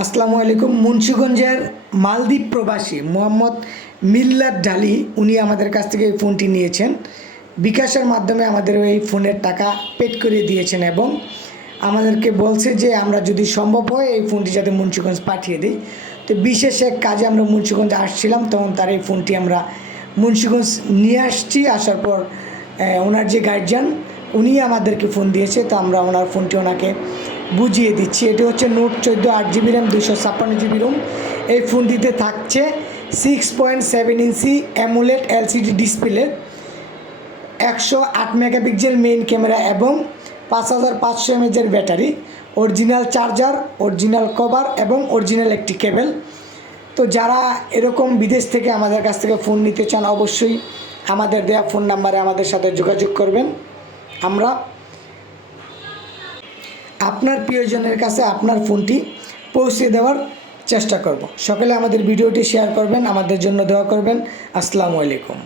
আসসালামু আলাইকুম। মুন্সিগঞ্জের মালদ্বীপ প্রবাসী মোহাম্মদ মিল্লাত ঢালি উনি আমাদের কাছ থেকে এই ফোনটি নিয়েছেন। বিকাশের মাধ্যমে আমাদের এই ফোনের টাকা পেড করে দিয়েছেন এবং আমাদেরকে বলছে যে আমরা যদি সম্ভব হয় এই ফোনটি যাতে মুন্সিগঞ্জ পাঠিয়ে দিই। তো বিশেষ এক কাজে আমরা মুন্সিগঞ্জ আসছিলাম, তখন তার এই ফোনটি আমরা মুন্সিগঞ্জ নিয়ে আসছি। আসার পর ওনার যে গার্জিয়ান উনি আমাদেরকে ফোন দিয়েছে, তো আমরা ওনার ফোনটি ওনাকে বুঝিয়ে দিচ্ছি। এটি হচ্ছে note 14 8 GB RAM 256 GB ROM. এই ফোনটিতে থাকছে 6.7 inch AMOLED LCD display, 108 megapixel main camera এবং 5500 mAh battery, original charger, original cover এবং অরিজিনাল একটি কেবল। তো যারা এরকম বিদেশ থেকে আমাদের কাছ থেকে ফোন নিতে চান অবশ্যই আমাদের দেওয়া ফোন নাম্বারে আমাদের সাথে যোগাযোগ করবেন। আমরা আপনার প্রিয়জনের কাছে আপনার ফোনটি পৌঁছে দেওয়ার চেষ্টা করব। সকলে আমাদের ভিডিওটি শেয়ার করবেন, আমাদের জন্য দোয়া করবেন। আসসালামু আলাইকুম।